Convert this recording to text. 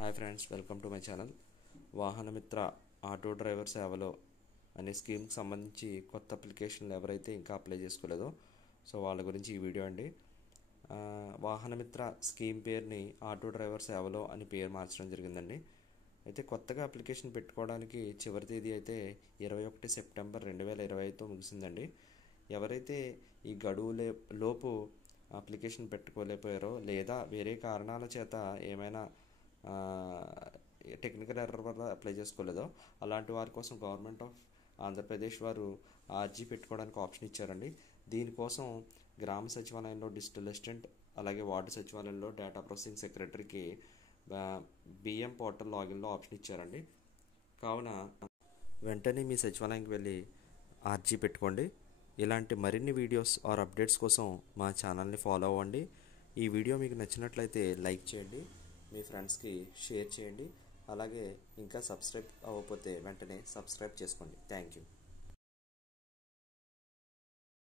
Hi friends, welcome to my channel. Vahanamitra auto driver సేవలో అనే స్కీమ్కి సంబంధించి కొత్త అప్లికేషన్లు ఎవరైతే ఇంకా అప్లై చేసుకోలేదో వాళ్ళ గురించి ఈ వీడియో అండి. వాహనమిత్ర స్కీమ్ పేరుని ఆటో డ్రైవర్ సేవలో అని పేరు మార్చడం జరిగిందండి. అయితే కొత్తగా అప్లికేషన్ పెట్టుకోవడానికి చివరి తేదీ అయితే 21 సెప్టెంబర్ 2025తో ముగిసిందండి. ఎవరైతే ఈ గడువు లోపు అప్లికేషన్ పెట్టుకోలేకపోయారో లేదా వేరే కారణాల చేత ఏమైనా టెక్నికల్ ఎర్రర్ వల్ల అప్లై చేసుకోలేదో అలాంటి వారి కోసం గవర్నమెంట్ ఆఫ్ ఆంధ్రప్రదేశ్ వారు అర్జీ పెట్టుకోవడానికి ఆప్షన్ ఇచ్చారండి. దీనికోసం గ్రామ సచివాలయంలో డిజిటల్ అసిస్టెంట్, అలాగే వార్డు సచివాలయంలో డేటా ప్రాసెసింగ్ సెక్రటరీకి బిఎం పోర్టల్ లాగిన్లో ఆప్షన్ ఇచ్చారండి. కావున వెంటనే మీ సచివాలయానికి వెళ్ళి అర్జీ పెట్టుకోండి. ఇలాంటి మరిన్ని వీడియోస్ ఆర్ అప్డేట్స్ కోసం మా ఛానల్ని ఫాలో అవ్వండి. ఈ వీడియో మీకు నచ్చినట్లయితే లైక్ చేయండి, మీ ఫ్రెండ్స్కి షేర్ చేయండి. అలాగే ఇంకా సబ్స్క్రైబ్ అవ్వకపోతే వెంటనే సబ్స్క్రైబ్ చేసుకోండి. Thank you.